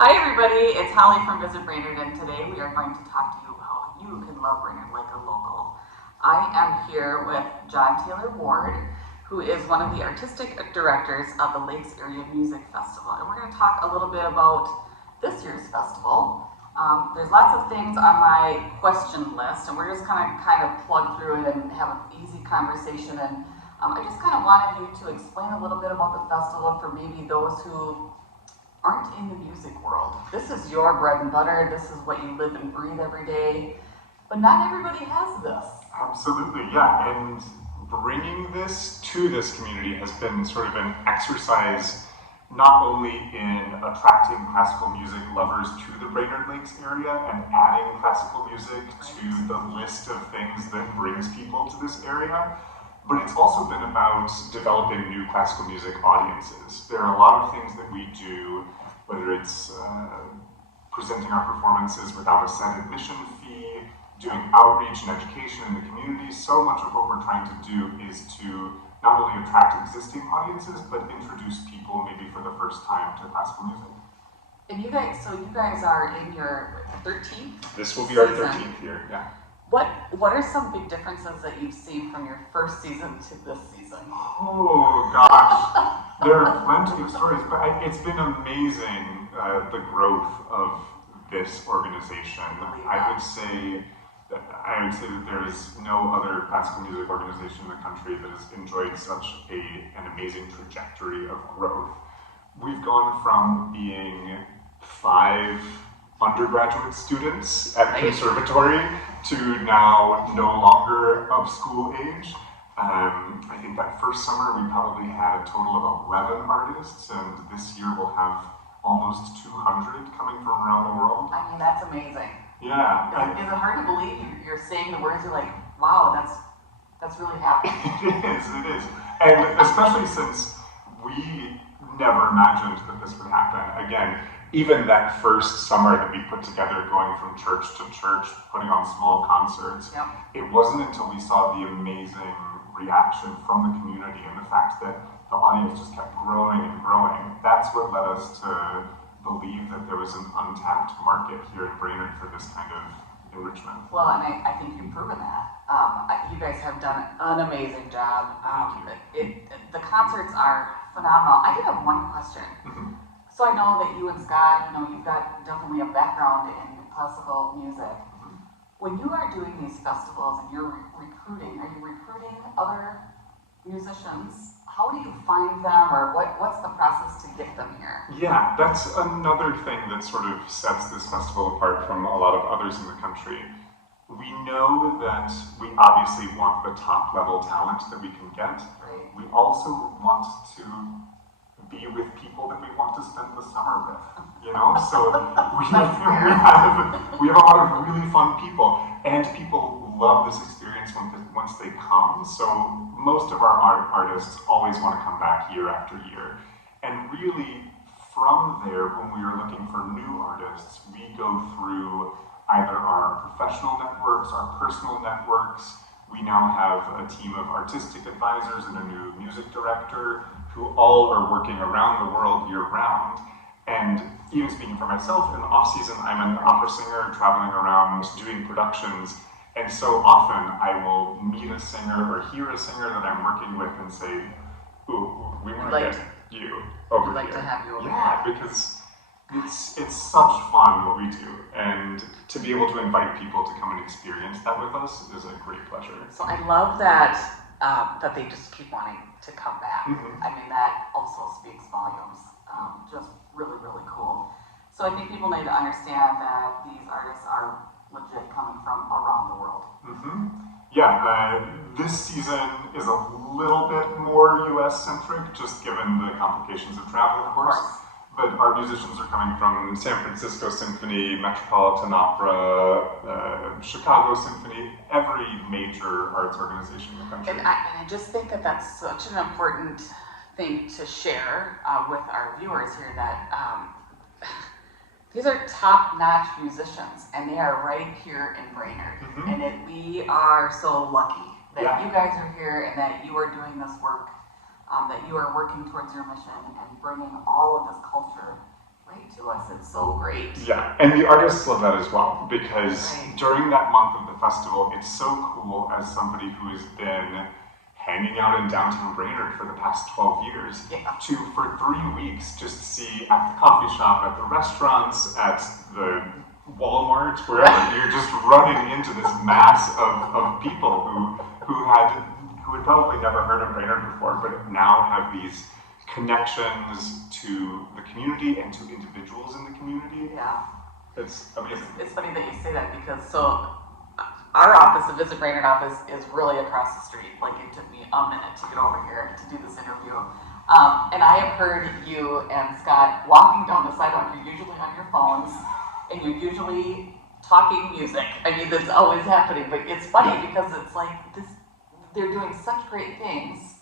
Hi everybody, it's Holly from Visitbrainerd, and today we are going to talk to you about how you can love Brainerd like a local. I am here with John Taylor Ward, who is one of the artistic directors of the Lakes Area Music Festival, and we're going to talk a little bit about this year's festival. There's lots of things on my question list, and we're just kind of plug through it and have an easy conversation. And I just kind of wanted you to explain a little bit about the festival for maybe those who aren't in the music world. This is your bread and butter. This is what you live and breathe every day. But not everybody has this. Absolutely, yeah. And bringing this to this community has been sort of an exercise not only in attracting classical music lovers to the Brainerd Lakes area and adding classical music to the list of things that brings people to this area, but it's also been about developing new classical music audiences. There are a lot of things that we do, whether it's presenting our performances without a set admission fee, doing outreach and education in the community. So much of what we're trying to do is to not only attract existing audiences, but introduce people maybe for the first time to classical music. And you guys are in your 13th? This will be our 13th year, yeah. What are some big differences that you've seen from your first season to this season? Oh gosh, there are plenty of stories, but it's been amazing, the growth of this organization. I would say that there is no other classical music organization in the country that has enjoyed such an amazing trajectory of growth. We've gone from being 5 undergraduate students at conservatory to now no longer of school age. I think that first summer we probably had a total of 11 artists, and this year we'll have almost 200 coming from around the world. I mean, that's amazing. Yeah. Is it hard to believe you're saying the words? You're like, wow, that's really happening. It is. And especially since we never imagined that this would happen. Again, even that first summer that we put together, going from church to church, putting on small concerts, Yep. It wasn't until we saw the amazing reaction from the community and the fact that the audience just kept growing and growing. That's what led us to believe that there was an untapped market here in Brainerd for this kind of enrichment. Well, and I think you've proven that. You guys have done an amazing job. The concerts are phenomenal. I did have one question. Mm-hmm. So I know that you and Scott, you've got definitely a background in classical music. Mm-hmm. When you are doing these festivals and you're recruiting, are you recruiting other musicians? How do you find them, or what's the process to get them here? Yeah, that's another thing that sort of sets this festival apart from a lot of others in the country. We know that we obviously want the top level talent that we can get. Right. We also want to be with people that we want to spend the summer with, So we have a lot of really fun people, and people love this experience once they come. So most of our artists always want to come back year after year. And really, from there, when we are looking for new artists, we go through either our professional networks, our personal networks. We now have a team of artistic advisors and a new music director who all are working around the world year-round. And even speaking for myself, in the off-season, I'm an opera singer traveling around doing productions. And so often I will meet a singer or hear a singer that I'm working with and say, ooh, we want to get you over here. We'd like to have you over here. Because it's such fun what we do. And to be able to invite people to come and experience that with us is a great pleasure. So I love that they just keep wanting to come back. Mm-hmm. I mean, that also speaks volumes. Just really, really cool. So I think people need to understand that these artists are legit coming from around the world. Mm-hmm. Yeah, this season is a little bit more US-centric, just given the complications of travel, of course. But our musicians are coming from San Francisco Symphony, Metropolitan Opera, Chicago Symphony, every major arts organization in the country. And I just think that that's such an important thing to share with our viewers here, that these are top-notch musicians, and they are right here in Brainerd. Mm-hmm. And we are so lucky that you guys are here and that you are doing this work, that you are working towards your mission and bringing all of this culture right to us. It's so great. Yeah, and the artists love that as well, because Right. during that month of the festival, it's so cool as somebody who has been hanging out in downtown Brainerd for the past 12 years Yeah. to, for 3 weeks, just see at the coffee shop, at the restaurants, at the Walmart, wherever, you're just running into this mass of people who had probably never heard of Brainerd before, but now have these connections to the community and to individuals in the community. Yeah. It's amazing. It's funny that you say that because our office, the Visit Brainerd office, is really across the street. Like it took me a minute to get over here to do this interview. And I have heard you and Scott walking down the sidewalk. You're usually on your phones and you're usually talking music. I mean, that's always happening, but it's funny because it's like this, they're doing such great things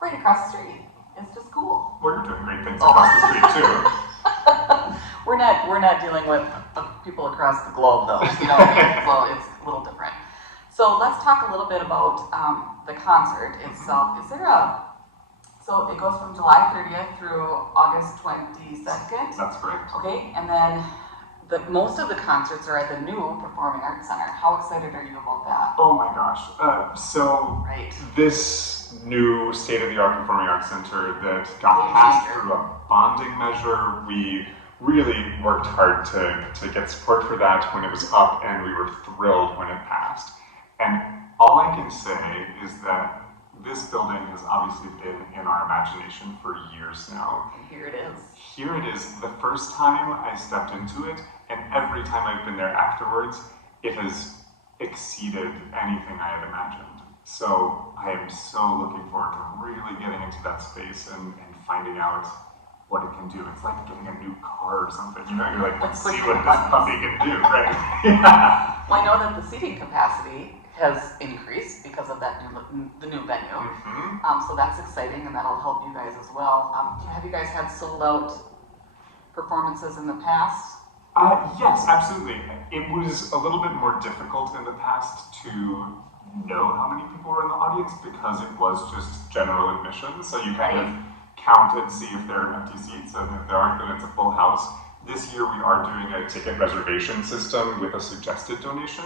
right across the street. It's just cool. We're doing great things across the street too. We're not dealing with people across the globe though, you know what I mean? So it's a little different. So let's talk a little bit about the concert itself. So it goes from July 30th through August 22nd. That's correct. Okay, and then most of the concerts are at the new Performing Arts Center. How excited are you about that? Oh my gosh. So Right. this new state-of-the-art Performing Arts Center that got passed through a bonding measure, we really worked hard to get support for that when it was up, and we were thrilled when it passed. And all I can say is that this building has obviously been in our imagination for years now. And here it is. Here it is, the first time I stepped into it, and every time I've been there afterwards, it has exceeded anything I had imagined. So I am so looking forward to really getting into that space and finding out what it can do. It's like getting a new car or something, you know, you're like, let's see what this puppy can do, right? Yeah. Well, I know that the seating capacity has increased because of the new venue. Mm-hmm. So that's exciting, and that'll help you guys as well. Have you guys had sold out performances in the past? Yes, absolutely. It was a little bit more difficult in the past to know how many people were in the audience because it was just general admission. So you kind of count and see if there are empty seats, and if there aren't, then it's a full house. This year we are doing a ticket reservation system with a suggested donation,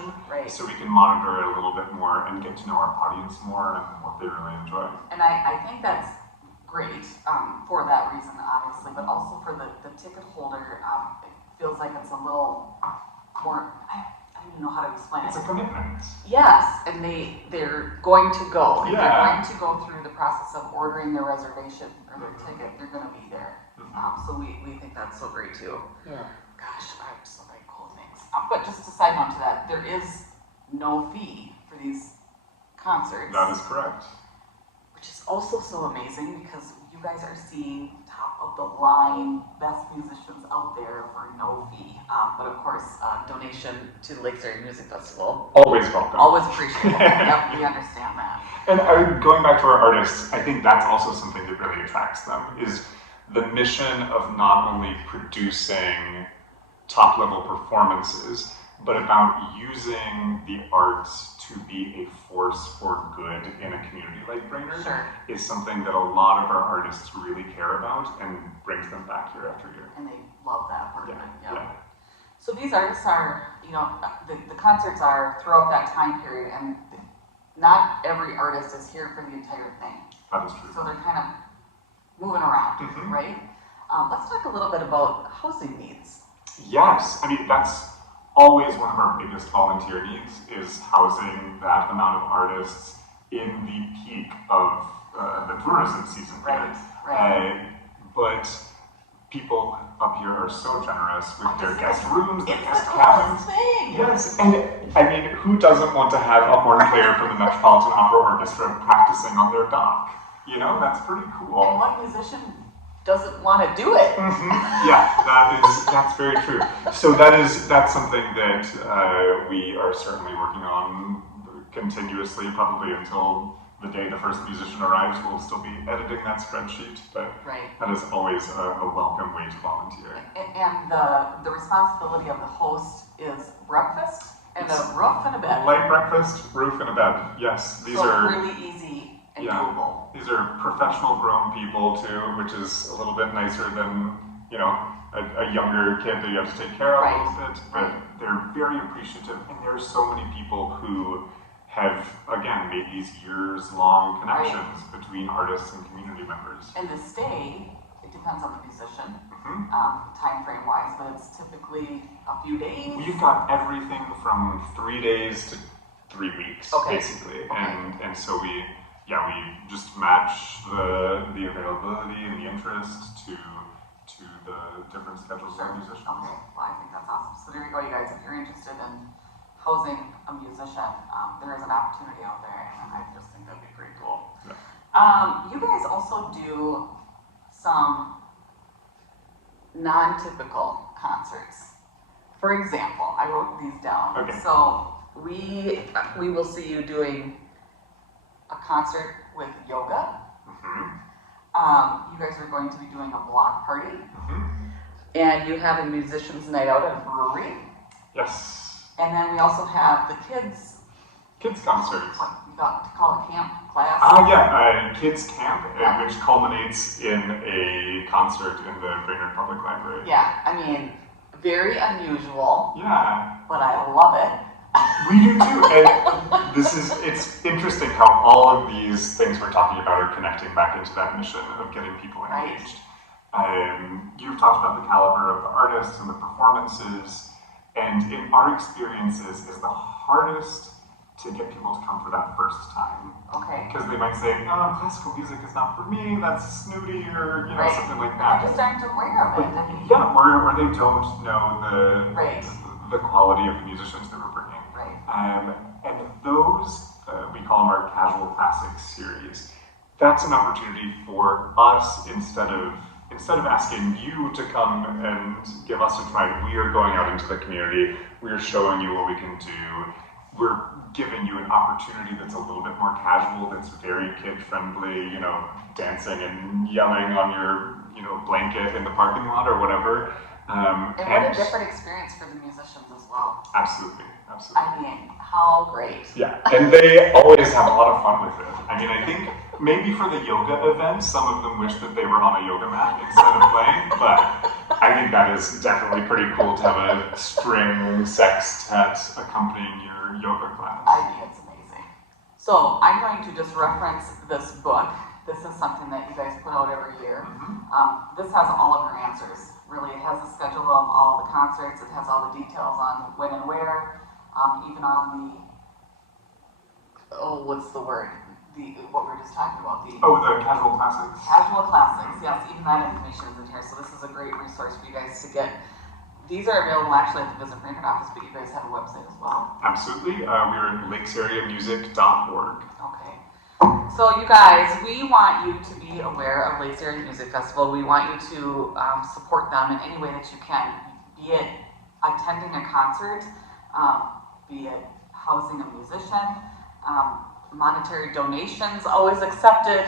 so we can monitor it a little bit more and get to know our audience more and what they really enjoy. And I think that's great for that reason, obviously, but also for the ticket holder. It feels like it's a little more, I don't even know how to explain It's it. a commitment. Yes, and they're going to go. If Yeah. they're going to go through the process of ordering their reservation or their ticket, they're going to be there. So we think that's so great too. Yeah. Gosh, I have so many cool things. But just to side note to that, there is no fee for these concerts. That is correct. Which is also so amazing because you guys are seeing top of the line best musicians out there for no fee. But of course, donation to the Lakes Area Music Festival. Always welcome. Always appreciated. Yep, we understand that. And going back to our artists, I think that's also something that really attracts them, is the mission of not only producing top-level performances, but about using the arts to be a force for good in a community like Brainerd, is something that a lot of our artists really care about and brings them back year after year. And they love that part of it. Yeah. So these artists are, you know, the concerts are throughout that time period, and not every artist is here for the entire thing. That is true. So they're kind of moving around, right? Let's talk a little bit about housing needs. Yes, I mean, that's always one of our biggest volunteer needs, is housing that amount of artists in the peak of the tourism season. Right. But people up here are so generous with their guest rooms, their It's guest the cabins. coolest thing. Yes, and I mean, who doesn't want to have a horn player from the Metropolitan Opera Orchestra practicing on their dock? You know, that's pretty cool. And what musician doesn't want to do it? Yeah, that's very true. So that's something that we are certainly working on continuously, probably until the day the first musician arrives. We'll still be editing that spreadsheet, but that is always a welcome way to volunteer. And the responsibility of the host is breakfast and a roof and a bed. Light breakfast, roof, and a bed. Yes, these are really easy and doable. These are professional grown people too, which is a little bit nicer than, you know, a younger kid that you have to take care of Right. a little bit, but they're very appreciative, and there are so many people who have, again, made these years-long connections between artists and community members. And the stay, it depends on the musician, Mm-hmm. time frame wise, but it's typically a few days. We've got everything from 3 days to 3 weeks, basically, and so we just match the availability and the interest to the different schedules of musicians. Okay, well, I think that's awesome. So there you go, you guys. If you're interested in housing a musician, there is an opportunity out there, and I just think that'd be pretty cool. Yeah. You guys also do some non-typical concerts. For example, I wrote these down. Okay. So we will see you doing a concert with yoga. Mm-hmm. You guys are going to be doing a block party. Mm-hmm. And you have a musician's night out at a brewery. Yes. And then we also have the kids concerts. What you got to call it, camp class? Kids camp, which culminates in a concert in the Brainerd Public Library. Yeah, I mean, very unusual, Yeah. but I love it. We do too, and it's interesting how all of these things we're talking about are connecting back into that mission of getting people engaged. You've talked about the caliber of the artists and the performances, and in our experiences is the hardest to get people to come for that first time. Okay. Because they might say, oh, classical music is not for me, that's snooty, or something like They that. just aren't aware of it. Yeah, or they don't know the quality of the musicians that we're bringing. Right. And those, we call them our casual classics series. That's an opportunity for us, instead of asking you to come and give us a try, we are going out into the community, we are showing you what we can do, we're giving you an opportunity that's a little bit more casual, that's very kid-friendly, dancing and yelling on your, blanket in the parking lot or whatever. And what a different experience for the musicians as well. Absolutely. I mean, how great. Yeah, and they always have a lot of fun with it. I mean, I think maybe for the yoga event, some of them wish that they were on a yoga mat instead of playing, but I think that is definitely pretty cool to have a string sextet accompanying your yoga class. I think it's amazing. So I'm going to just reference this book. This is something that you guys put out every year. Mm-hmm. This has all of your answers. Really, it has a schedule of all the concerts. It has all the details on when and where, even on what's the word? What we were just talking about. The casual classics. Casual classics, yes, even that information is in here. So this is a great resource for you guys to get. These are available actually at the Visitbrainerd office, but you guys have a website as well. Absolutely. We're at lakesareamusic.org. Okay. So you guys, we want you to be aware of Lakes Area Music Festival. We want you to support them in any way that you can, be it attending a concert, be it housing a musician, monetary donations always accepted.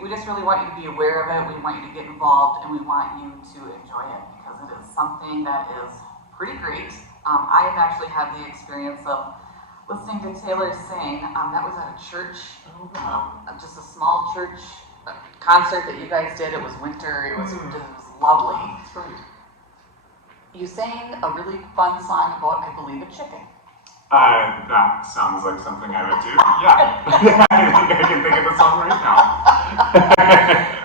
We just really want you to be aware of it. We want you to get involved, and we want you to enjoy it because it is something that is pretty great. I have actually had the experience of listening to Taylor sing. That was at a church, just a small church concert that you guys did. It was winter. It was lovely. That's right. You sang a really fun song about, I believe, a chicken. That sounds like something I would do. Yeah. I think I can think of the song right now.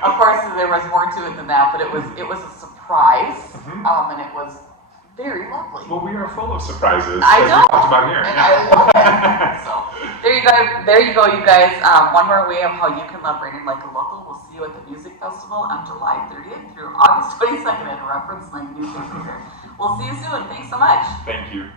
Of course, there was more to it than that, but it was a surprise, and it was very lovely. Well, we are full of surprises, I as know. we talked about here. And I love it. So there you go, you guys. One more way of how you can love Brainerd like a local. We'll see you at the music festival on July 30th through August 22nd at Reference Link Music Theater. We'll see you soon. Thanks so much. Thank you.